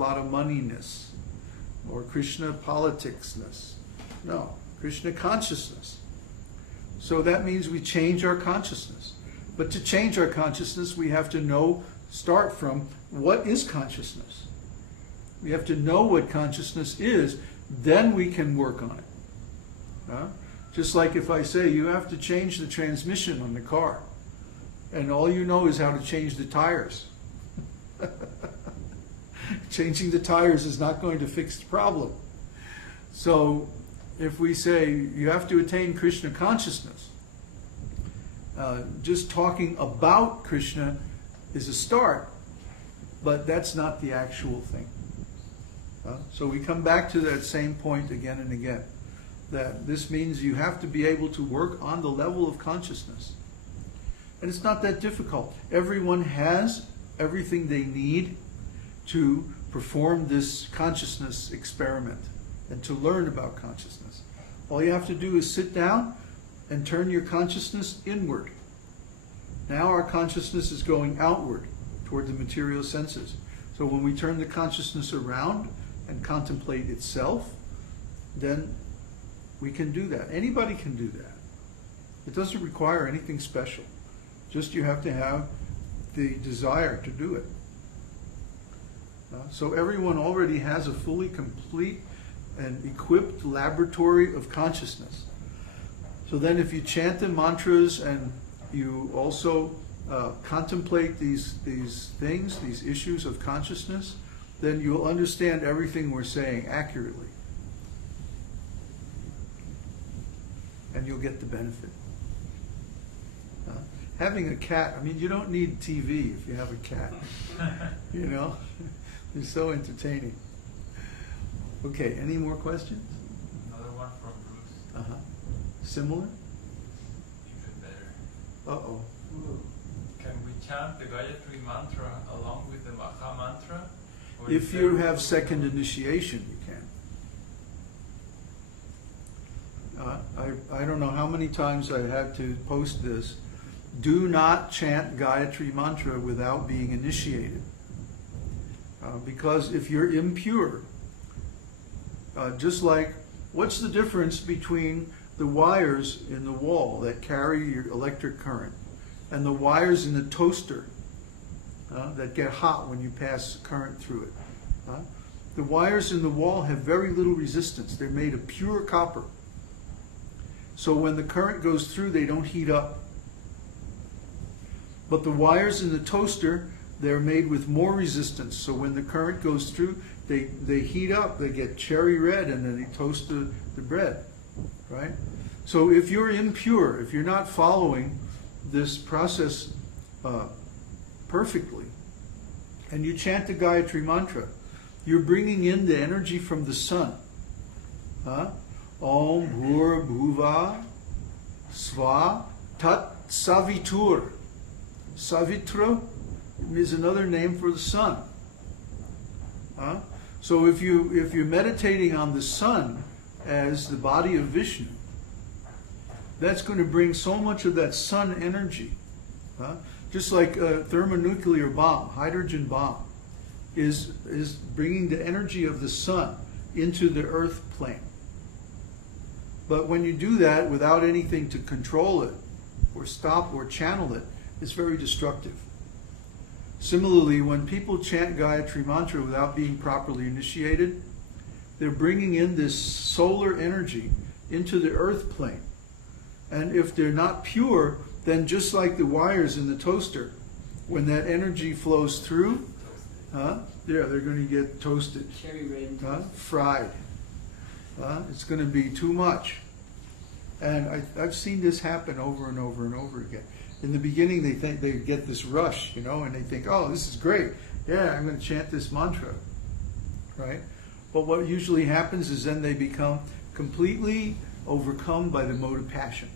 lot of moneyness, or Krishna politicsness. No, Krishna consciousness. So that means we change our consciousness. But to change our consciousness, we have to start from what is consciousness. We have to know what consciousness is, then we can work on it. Just like if I say you have to change the transmission on the car, and all you know is how to change the tires. Changing the tires is not going to fix the problem. So if we say you have to attain Krishna consciousness, just talking about Krishna is a start, but that's not the actual thing. So we come back to that same point again and again, that this means you have to be able to work on the level of consciousness. And it's not that difficult. Everyone has everything they need to perform this consciousness experiment and to learn about consciousness. All you have to do is sit down and turn your consciousness inward. Now our consciousness is going outward toward the material senses. So when we turn the consciousness around and contemplate itself, then we can do that. Anybody can do that. It doesn't require anything special. Just you have to have the desire to do it. So everyone already has a fully complete and equipped laboratory of consciousness. So then if you chant the mantras and you also contemplate these things, these issues of consciousness, then you'll understand everything we're saying accurately. And you'll get the benefit. Having a cat, I mean, you don't need TV if you have a cat. You know? It's so entertaining. Okay, any more questions? Another one from Bruce. Similar? Even better. Uh-oh. Can we chant the Gayatri mantra along with the Maha mantra? If you have second initiation, you can. I don't know how many times I had to post this. Do not chant Gayatri mantra without being initiated. Because if you're impure, just like, what's the difference between the wires in the wall that carry your electric current and the wires in the toaster that get hot when you pass current through it? The wires in the wall have very little resistance. They're made of pure copper. So when the current goes through, they don't heat up. But the wires in the toaster, they're made with more resistance. So when the current goes through, they heat up, they get cherry red, and then they toast the bread, right? So if you're impure, if you're not following this process perfectly, and you chant the Gayatri mantra, you're bringing in the energy from the sun. Om Bhur Bhuva Sva Tat Savitur. Savitra is another name for the sun. So if you're meditating on the sun as the body of Vishnu, that's going to bring so much of that sun energy. Just like a thermonuclear bomb, hydrogen bomb, is bringing the energy of the sun into the earth plane. But when you do that without anything to control it, or stop or channel it, it's very destructive. Similarly, when people chant Gayatri mantra without being properly initiated, they're bringing in this solar energy into the earth plane. And if they're not pure, then just like the wires in the toaster, when that energy flows through, they're going to get toasted, cherry red, fried. It's going to be too much. And I've seen this happen over and over and over again. In the beginning, they think they get this rush, and they think, oh, this is great. Yeah, I'm going to chant this mantra, right? But what usually happens is then they become completely overcome by the mode of passion.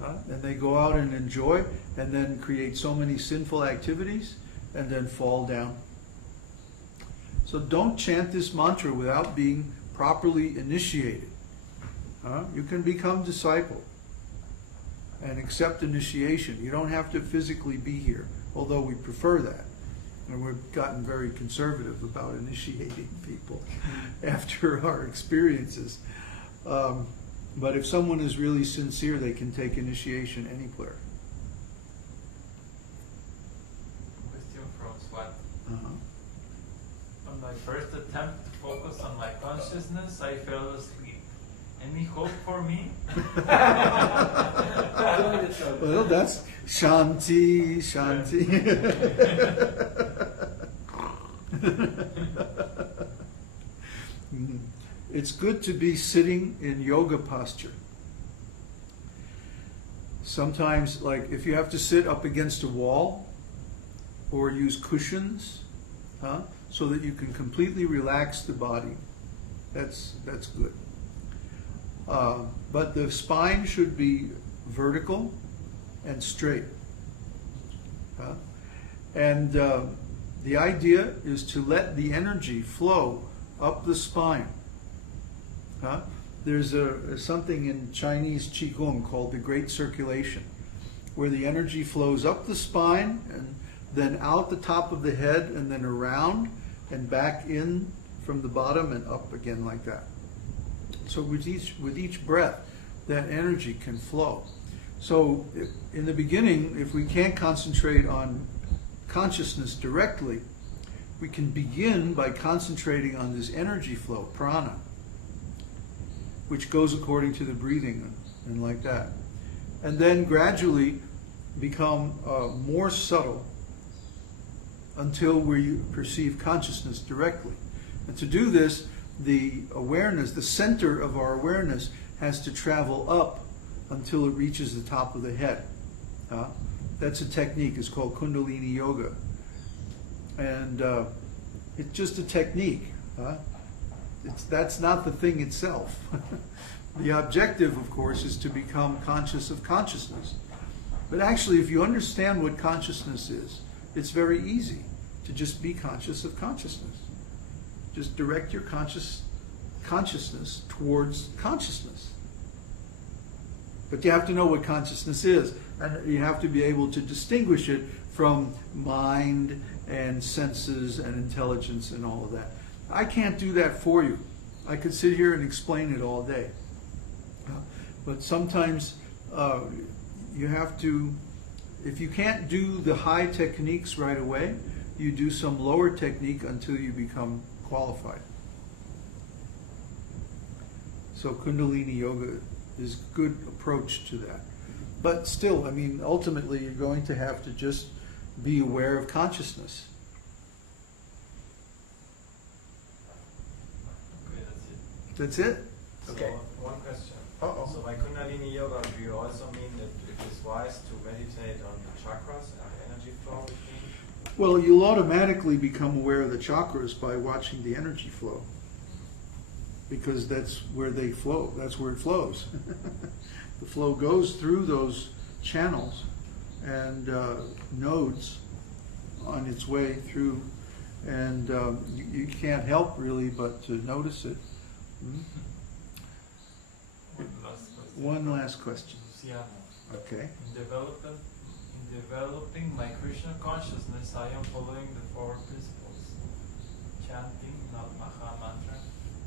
And they go out and enjoy, and then create so many sinful activities, and then fall down. So don't chant this mantra without being properly initiated. You can become disciple and accept initiation. You don't have to physically be here, although we prefer that. And we've gotten very conservative about initiating people after our experiences. But if someone is really sincere, they can take initiation anywhere. Question from Swat. Uh-huh. On my first attempt to focus on my consciousness, I fell asleep. Any hope for me? Well, that's Shanti, Shanti. It's good to be sitting in yoga posture. Sometimes, like if you have to sit up against a wall or use cushions, so that you can completely relax the body, that's good. But the spine should be vertical and straight. And the idea is to let the energy flow up the spine. There's something in Chinese Qigong called the Great Circulation, where the energy flows up the spine and then out the top of the head and then around and back in from the bottom and up again like that. So with each breath, that energy can flow. So in the beginning, if we can't concentrate on consciousness directly, we can begin by concentrating on this energy flow, prana, which goes according to the breathing and like that. And then gradually become more subtle until we perceive consciousness directly. And to do this, the awareness, the center of our awareness, has to travel up until it reaches the top of the head. That's a technique. It's called Kundalini Yoga. And it's just a technique. That's not the thing itself. The objective, of course, is to become conscious of consciousness. But actually, if you understand what consciousness is, it's very easy to just be conscious of consciousness. Just direct your consciousness towards consciousness. But you have to know what consciousness is, and you have to be able to distinguish it from mind and senses and intelligence and all of that. I can't do that for you. I could sit here and explain it all day. But sometimes you have to, if you can't do the high techniques right away, you do some lower technique until you become qualified. So Kundalini Yoga is a good approach to that. But still, I mean, ultimately you're going to have to just be aware of consciousness. Okay, that's it. That's it? Okay. So, one question. So by Kundalini Yoga, do you also mean that it is wise to meditate on the chakras and the energy flow between? Well, you'll automatically become aware of the chakras by watching the energy flow. Because that's where they flow. That's where it flows. The flow goes through those channels and nodes on its way through, and you can't help really but to notice it. One last question. Luciano. Okay. In developing my Krishna consciousness, I am following the 4 principles: chanting Maha Mantra,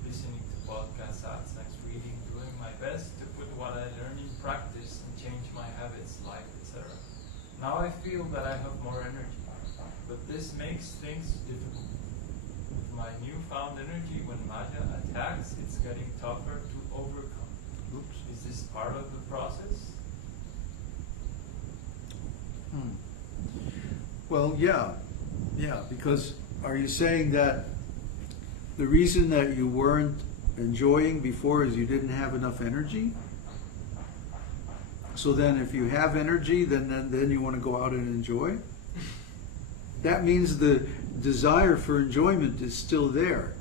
listening to podcasts, Satsangs, reading, doing my best to put what I learn in practice and change my habits, life, etc. Now I feel that I have more energy, but this makes things difficult. With my newfound energy, when Maya attacks, it's getting tougher to overcome. Oops. Is this part of the process? Well, yeah, because are you saying that the reason that you weren't enjoying before is you didn't have enough energy? So then if you have energy, then you want to go out and enjoy? That means the desire for enjoyment is still there,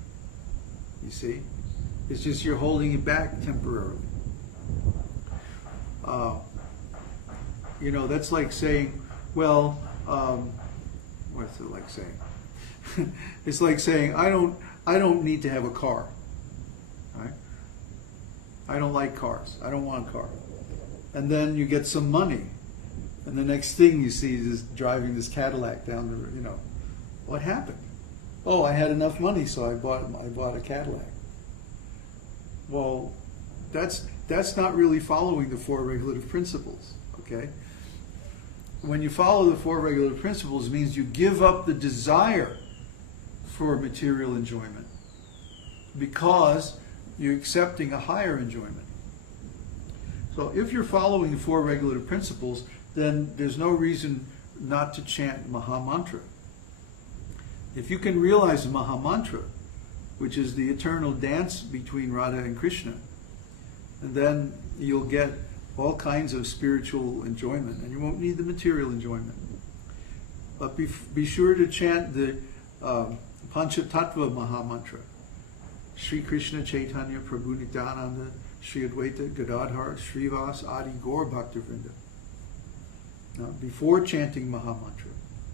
you see? It's just you're holding it back temporarily. You know, that's like saying, well, what's it like saying? It's like saying, I don't need to have a car. Right? I don't like cars. I don't want a car. And then you get some money, and the next thing you see is driving this Cadillac down the, What happened? Oh, I had enough money, so I bought a Cadillac. Well, that's not really following the four regulative principles, okay? When you follow the four regulative principles, it means you give up the desire for material enjoyment because you're accepting a higher enjoyment. So if you're following the four regulative principles, then there's no reason not to chant Maha Mantra. If you can realize the Maha Mantra, which is the eternal dance between Radha and Krishna, and then you'll get all kinds of spiritual enjoyment, and you won't need the material enjoyment. But be sure to chant the Panchatattva Maha Mantra. Sri Krishna Chaitanya Prabhu Nityananda Sri Advaita Gadadhar Srivas Adi Gaur Bhaktivinoda. Now, before chanting Maha Mantra,